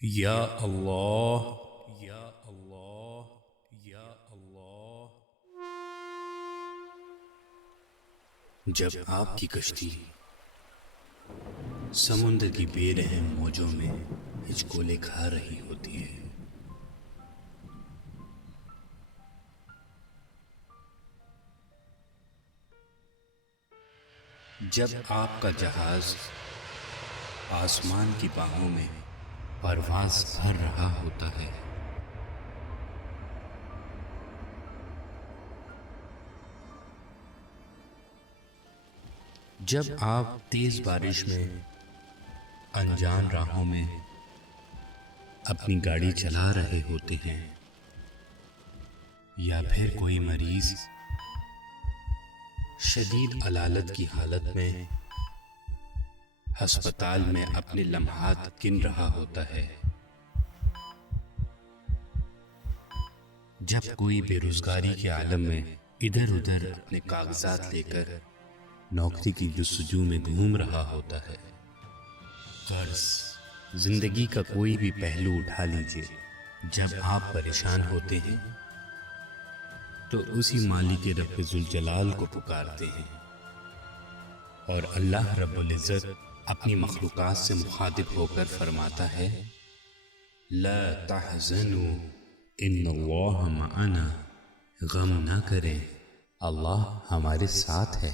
या अल्लाह, या अल्लाह, या अल्लाह। जब आपकी कश्ती समुद्र की बेरहम मौजों में हिचकोले खा रही होती है, जब आपका जहाज आसमान की बाहों में परवाज़ कर रहा होता है, जब आप तेज बारिश में अनजान राहों में अपनी गाड़ी चला रहे होते हैं, या फिर कोई मरीज शदीद अलालत की हालत में अस्पताल में अपने लम्हात गिन रहा होता है, जब कोई बेरोजगारी के आलम में इधर उधर अपने कागजात लेकर नौकरी की जुस्तजू में घूम रहा होता है, कर्ज, जिंदगी का कोई भी पहलू उठा लीजिए, जब आप परेशान होते हैं तो उसी मालिक रब्बुल जलाल को पुकारते हैं और अल्लाह रब्बुल इज्जत अपनी मखलूकात से मुखातिब होकर फरमाता है, ला तहज़नु इन्नल्लाह मअना, गम ना करें, अल्लाह हमारे साथ है।